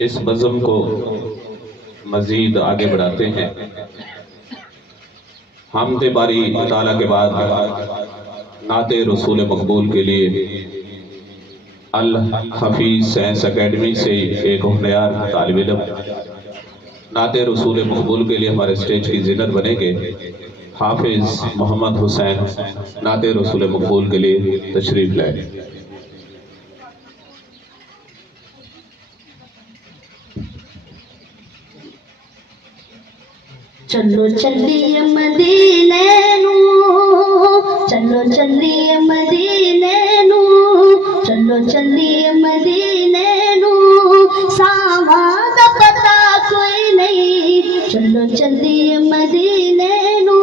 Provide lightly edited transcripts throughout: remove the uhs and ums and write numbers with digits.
इस बज़म को मज़ीद आगे बढ़ाते हैं। हमदे बारी ताला के बाद नाते रसूल मकबूल के लिए अल हफीज़ साइंस एकेडमी से एक होनहार तालिब इल्म नाते रसूल मकबूल के लिए हमारे स्टेज की ज़ीनत बनेंगे। हाफिज़ मोहम्मद हुसैन नाते रसूल मकबूल के लिए तशरीफ़ लाए। चलो चलिए मदीने नू, चलो चलिए मदीने नू, चलो चलिए मदीने नू, सावा दा पता कोई नहीं। चलो चलिए मदीने नू,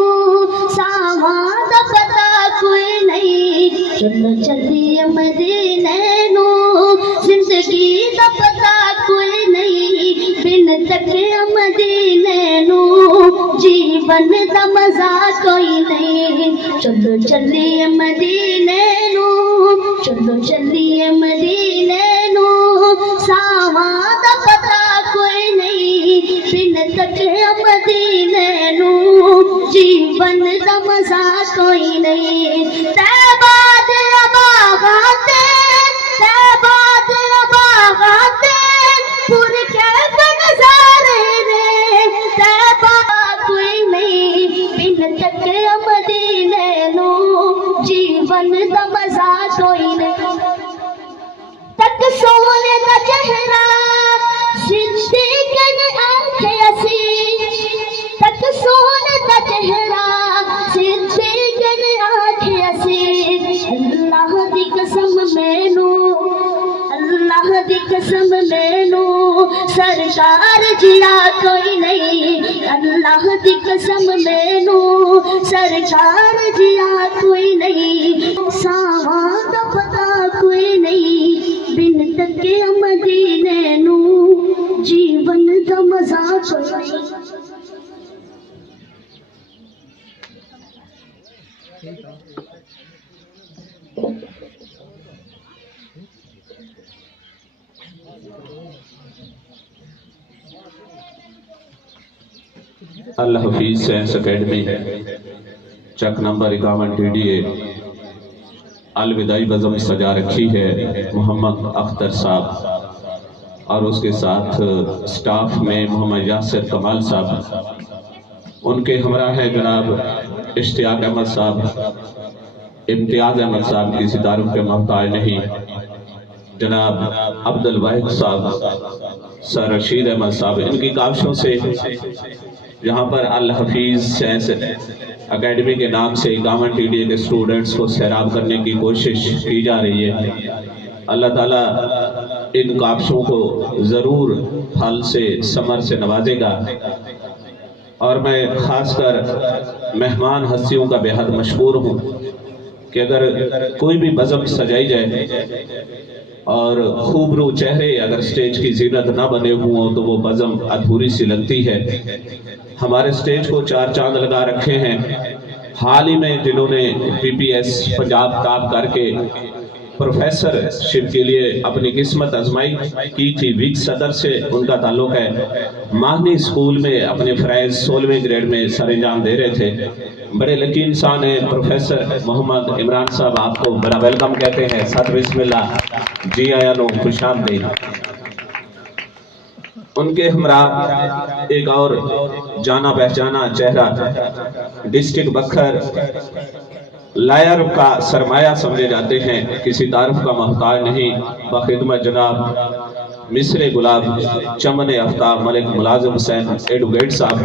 सावा दा पता कोई नहीं। चलो चलिए मदीने नू, जिंदगी दा पता कोई नहीं। बिन तके मदीने नू, जीवन का मजा कोई नहीं। चलो चलिए मदीने नू, चलो चलिए मदीने नू, सावा दा पता कोई नहीं। बिन तके मदीने नू, जीवन का मजा कोई नहीं। तैबा दे बागाते, तैबा दे बागाते, पुर के नजारे ने। तैबा कोई नहीं, बिन तके मदीने नू, जीवन दा मजा कोई नहीं। तक सोने दा चेहरा सिद्दीक़ ने आंखें असी, तक सोने दा चेहरा सिद्दीक़ ने आंखें असी। अल्लाह दी कसम मैनू, अल्लाह दी कसम मैनू, सरकार जिया कोई नहीं। अल्लाह दी कसम मैनू, सरकार जिया कोई नहीं। सावा दा पता कोई नहीं, बिन तके मदीने नू, जीवन दा मजा कोई नहीं। अल हफीज़ साइंस एकेडमी चक नंबर 51 TDA अलविदाई बज़म सजा रखी है मोहम्मद अख्तर साहब और उसके साथ स्टाफ में मोहम्मद यासिर कमाल साहब, उनके हमरा है जनाब इश्तियाक अहमद साहब, इम्तियाज़ अहमद साहब किसी तारुफ के मोहताज नहीं, जनाब अब्दुल वाहिद साहब, सर रशीद अहमद साहब। इनकी काविशों से यहाँ पर अल हफीज़ साइंस एकेडमी के नाम से 51 TDA के स्टूडेंट्स को सैराब करने की कोशिश की जा रही है। अल्लाह ताला इन काविशों को ज़रूर फल से समर से नवाजेगा। और मैं ख़ासकर मेहमान हस्तियों का बेहद मशहूर हूँ कि अगर कोई भी बज़म सजाई जाए और खूबरू चेहरे अगर स्टेज की जीनत ना बने हुए तो वो बज़म अधूरी सी लगती है। हमारे स्टेज को 4 चांद लगा रखे हैं। हाल ही में जिन्होंने PPS पंजाब टॉप करके प्रोफेसरशिप के लिए अपनी किस्मत आजमाई की थी, विक सदर से उनका ताल्लुक है। माहनी स्कूल में अपने फ़राइज़ 16वें ग्रेड में सरंजाम दे रहे थे। बड़े लकी इंसान है प्रोफेसर मोहम्मद इमरान साहब, आपको बड़ा वेलकम कहते हैं। सत बिस्मिल्लाह, जी आया नो, खुश आमदीद। उनके हमरा एक और जाना पहचाना चेहरा डिस्ट्रिक्ट बखर लायर का सरमाया समझे जाते हैं, किसी तारुफ का मोहताज नहीं, बखिदमत जनाब मिस्र गुलाब चमन आफ्ताब मलिक मुलाजिम हुसैन एडवोकेट साहब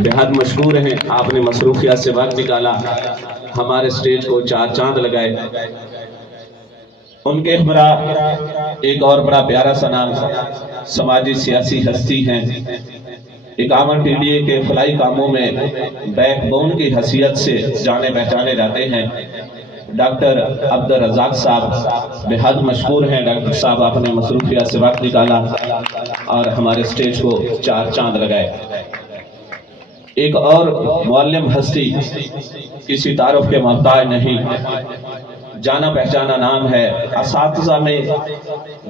बेहद मशहूर हैं। आपने मसरूफियत से वक्त निकाला, हमारे स्टेज को 4 चांद लगाए। उनके हमरा एक और बड़ा प्यारा सा नाम समाजी सियासी हस्ती हैं, 51 TDA के फलाई कामों में बैकबोन की हैसियत से जाने पहचाने जाते हैं। डॉक्टर अब्दुल रज़ाक साहब बेहद मशहूर हैं। डॉक्टर साहब आपने मसरूफियत से वक्त निकाला और हमारे स्टेज को 4 चांद लगाए। एक और मुअल्लिम हस्ती किसी तारुफ के मोहताज नहीं, जाना पहचाना नाम है। असातिज़ा में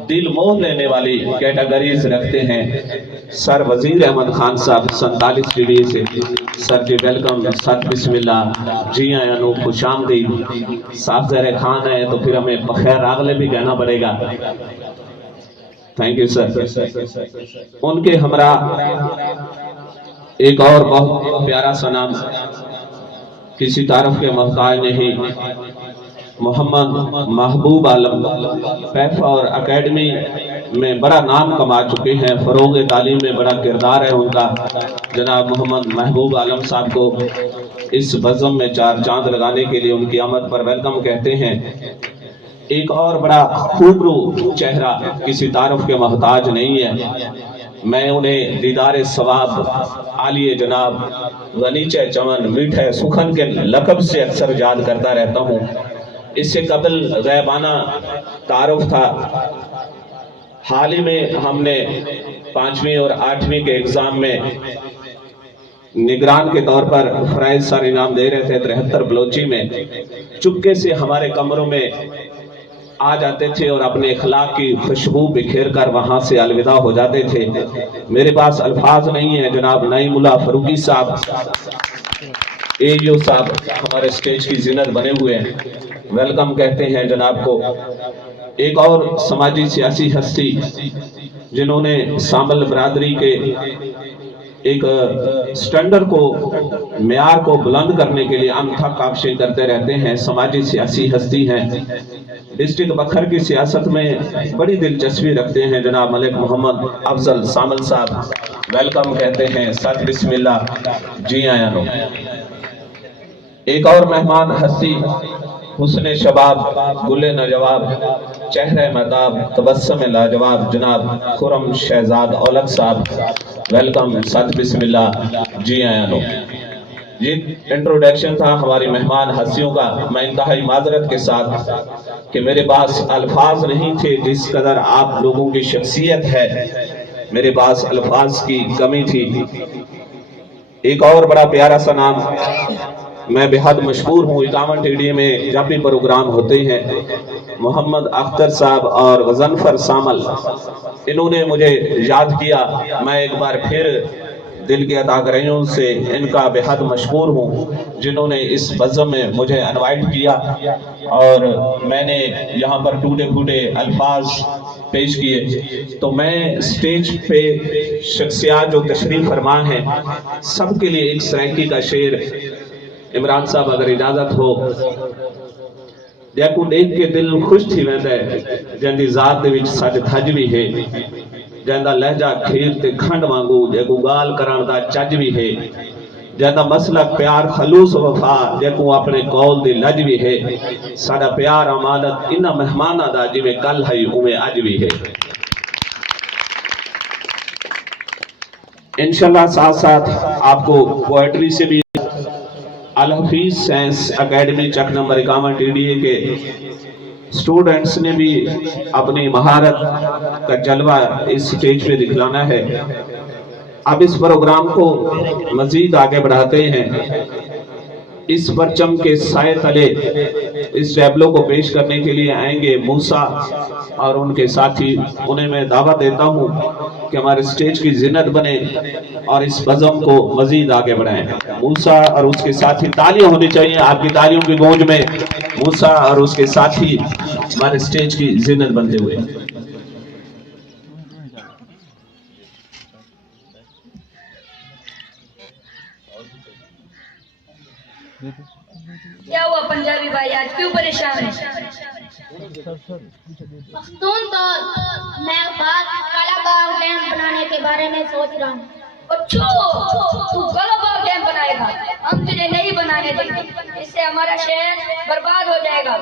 दिल मोह लेने वाली कैटेगरीज रखते हैं। सर वजीर अहमद खान साहब 47 टीडी से। सर जी वेलकम, सत बिस्मिल्लाह, जी आया नो, खुशामदीद। साफ ज़हर खान है तो फिर हमें बखैर आगले भी कहना पड़ेगा। Thank you sir. उनके हमरा एक और बहुत प्यारा सा नाम, किसी तारफ के मोहताज नहीं, मोहम्मद महबूब आलम पैफा और एकेडमी में बड़ा नाम कमा चुके हैं। फरोग तालीम में बड़ा किरदार है उनका। जनाब मोहम्मद महबूब आलम साहब को इस बज़म में 4 चांद लगाने के लिए उनकी आमद पर वेलकम कहते हैं। एक और बड़ा खूबरू चेहरा, किसी तारफ के मोहताज नहीं है। मैं उन्हें दीदार सवाब आलिए जनाब गनीचे चमन मीठे सुखन के लक़ब से अक्सर याद करता रहता हूँ। इससे कबल गैबाना तारुफ था। हाल ही में हमने 5वीं और 8वीं के एग्जाम में निगरान के तौर पर फराइज सर इनाम दे रहे थे 73 बलोची में। चुपके से हमारे कमरों में आ जाते थे और अपने इखलाक की खुशबू बिखेर कर वहां से अलविदा हो जाते थे। मेरे पास अल्फाज नहीं है। जनाब नईमुल्लाह फरूकी साहब एयू साहब हमारे स्टेज की जिन्नत बने हुए हैं, वेलकम कहते हैं जनाब को। एक और समाजी सियासी हस्ती जिन्होंने शामिल बरादरी के एक स्टैंडर्ड को, मेयार को बुलंद करने के लिए अनथक काविशें करते रहते हैं, समाजी सियासी हस्ती हैं। डिस्ट्रिक्ट बखर की सियासत में बड़ी दिलचस्पी रखते हैं जनाब मलिक मोहम्मद अफजल सामल साहब, वेलकम कहते हैं, सत बिस्मिल्लाह, जी आया नो। एक और मेहमान हस्ती हुस्ने शबाब गुले नजवाब चेहरे मदाब तबस्सुम लाजवाब जनाब खुरम शहजाद औलख साहब, वेलकम, सत बिस्मिल्लाह, जी आया नो। ये इंट्रोडक्शन था हमारी मेहमान हस्तियों का। मैं इंतहाई माजरत के साथ कि मेरे पास अल्फाज नहीं थे, जिस कदर आप लोगों की शख्सियत है मेरे पास अल्फाज की कमी थी। एक और बड़ा प्यारा सा नाम, मैं बेहद मशहूर हूँ 51 टीडी में जब भी प्रोग्राम होते हैं, मोहम्मद अख्तर साहब और गजनफर सामल, इन्होंने मुझे याद किया। मैं एक बार फिर दिल के अतागरियों से इनका बेहद मशहूर हूँ, जिन्होंने इस बज़म में मुझे इनवाइट किया और मैंने यहाँ पर टूटे फूटे अल्फाज पेश किए। तो मैं स्टेज पे शख्सियात जो तशरीफ फरमा है सबके लिए एक सराइकी का शेर, इमरान साहब अगर इजाजत हो, जैको देख के दिल खुश थी वेंदा है, जंदी जात दे विच सच धज भी है, जंदा लहजा खीर ते खंड वांगू, जैको गाल करन दा चज भी है, जंदा मसलक प्यार खलूस वफा, जैको अपने कौल दी लज भी है, साडा प्यार अमानत इन्ना मेहमाना दा जिवें कल है उवें अज भी है। इंशाल्लाह साथ साथ आपको पोएट्री से भी अल हफीज साइंस एकेडमी चक नंबर 51 टीडीए के स्टूडेंट्स ने भी अपनी महारत का जलवा इस स्टेज पे दिखलाना है। अब इस प्रोग्राम को मजीद आगे बढ़ाते हैं। इस परचम के साए तले इस टैबलो को पेश करने के लिए आएंगे मूसा और उनके साथी। उन्हें मैं दावत देता हूं कि हमारे स्टेज की जिन्नत बने और इस बज़म को मजीद आगे बढ़ाएं। मूसा और उसके साथी, तालियां होनी चाहिए आपकी, तालियों की गूंज में मूसा और उसके साथी हमारे स्टेज की जिन्नत बनते हुए। क्या हुआ पंजाबी भाई, आज क्यों परेशान है? मखदूम तो मैं काला बाग डैम बनाने के बारे में सोच रहा हूँ। अच्छा, तू काला बाग डैम बनाएगा? हम तुझे नहीं बनाने देंगे, इससे हमारा शहर बर्बाद हो जाएगा।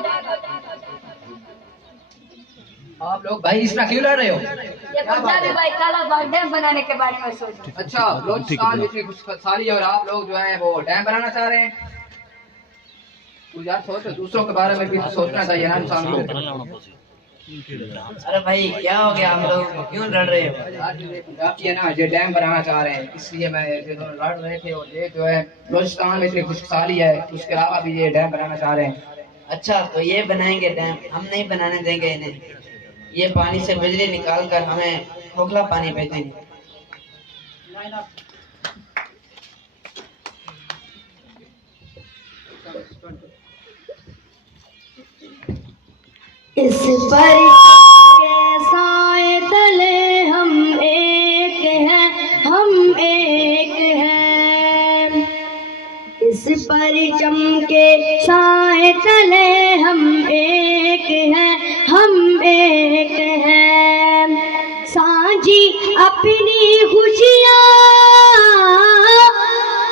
आप लोग भाई इसमें क्यों लड़ रहे हो? ये पंजाबी भाई काला बाग डैम बनाने के बारे में सोच रहे हैं। अच्छा, बलोचिस्तान में इतनी खुशहाली है और आप लोग जो है वो डैम बनाना चाह रहे हैं। तू यार सोच, दूसरों के बारे में भी तो सोचना चाहिए ना इंसान को। अरे भाई क्या हो गया, हम लोग क्यों लड़ रहे हो? आप ये ना ये डैम बनाना चाह रहे हैं, इसलिए मैं लड़ रहे थे। और ये जो है बलोचिस्तान में इतनी खुशहाली है, उसके अलावा भी ये डैम बनाना चाह रहे हैं। अच्छा तो ये बनाएंगे डैम, हम नहीं बनाने देंगे इन्हें। ये पानी से बिजली निकाल कर हमें खोखला पानी बेचेंगे। इस पर के साए तले हम एक हैं, हम एक हैं। इस परचम के साए तले हम एक हैं, हम एक हैं। सांझी अपनी खुशियाँ,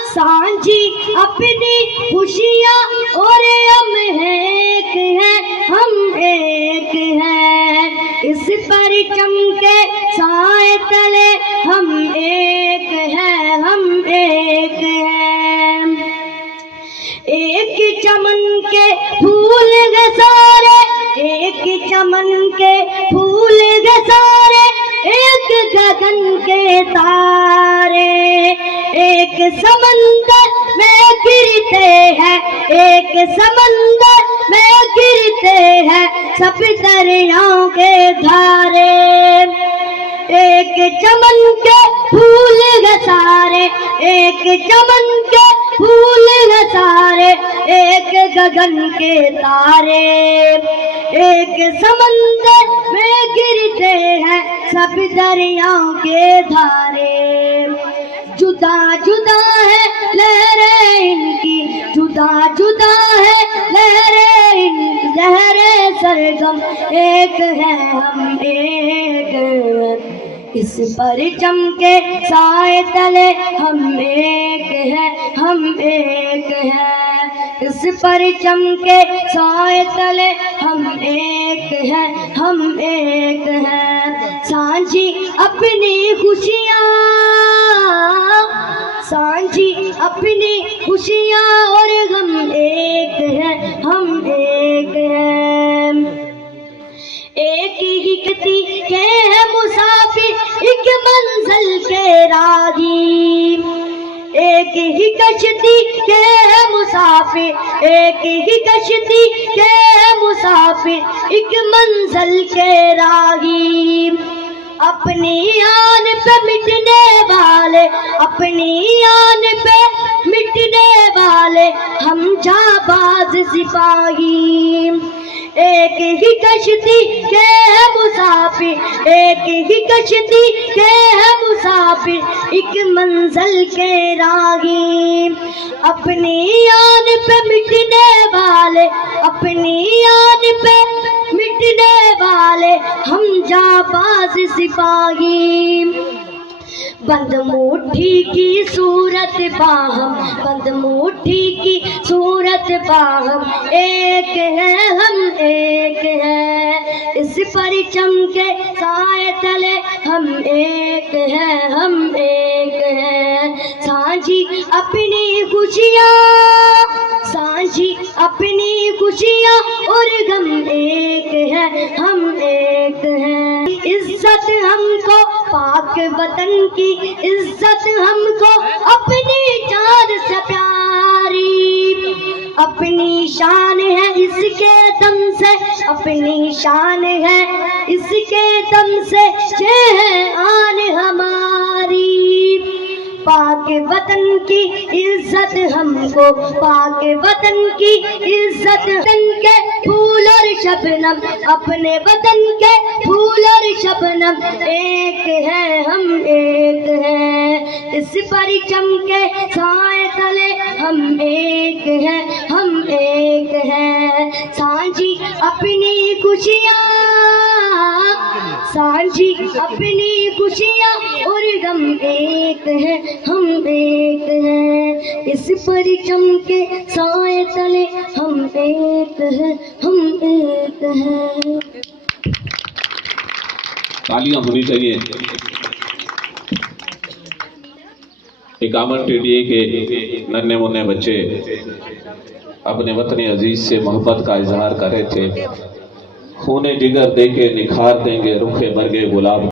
सांझी अपनी खुशियाँ और हम एक हैं, हम एक हैं। इस परचम के साए तले हम एक हैं, हम एक हैं। एक चमन के फूल गे सारे, एक चमन के फूल गे सारे, एक गगन के तारे। एक समंदर में गिरते हैं, एक समंदर में गिरते हैं सब दरियाओं के धारे। एक चमन के फूल गे सारे, एक चमन के फूल गे सारे, एक गगन के तारे। एक समंदर में गिरते हैं सब दरियाओं के धारे। जुदा जुदा है लहरें इनकी, जुदा जुदा है लहरें इनकी, लहरें सरगम एक है, हम एक हैं। इस परचम के साए तले हम एक हैं, हम एक हैं। इस परचम के साए तले हम एक हैं, हम एक हैं। सांझी अपनी खुशियाँ, सांझी अपनी खुशियाँ और हम एक हैं, हम एक हैं। एक ही गति के हैं मुसाफिर, एक मंजिल के राही। एक ही कश्ती के हैं मुसाफिर, एक ही कश्ती के हैं मुसाफिर, एक मंजिल के राही। अपनी आन पे मिटने वाले, अपनी आन पे मिटने वाले हम जाबाज सिपाही। एक ही कश्ती के हैं मुसाफिर, एक ही कश्ती के हैं मुसाफिर, एक मंजिल के राही। अपनी आन पे मिटने वाले, अपनी आन पे मिटने वाले हम जाबाज सिपाही। बंद मुट्ठी की सूरत बाहम, बंद मुट्ठी की सूरत बाहम, एक है हम एक हैं। इस परचम के साए तले हम एक हैं, हम एक हैं। सांझी अपनी खुशियाँ, सांझी अपनी खुशियाँ और गम एक है, हम एक हैं। इज्जत हमको पाक वतन की, इज्जत हमको अपनी जान से प्यारी। अपनी शान है इसके दम से, अपनी शान है इसके दम से, ये आन हमारी। पाक वतन की इज्जत हमको, पाक वतन की इज्जत। वतन के फूल और शबनम, अपने वतन के फूल और शबनम, एक है हम एक हैं। इस परचम के साए तले हम एक हैं, हम एक हैं। सांझी अपनी खुशियाँ, सांझी अपनी खुशियाँ और गम एक है, हम एक हैं। इस परचम के साए तले हम एक हैं, हम एक हैं। तालियां होनी चाहिए। इकामत टीडीए के नन्हे मुन्ने बच्चे अपने वतन अजीज से मोहब्बत का इजहार कर रहे थे। खूने जिगर दे के निखार देंगे रुखे बरगे गुलाब।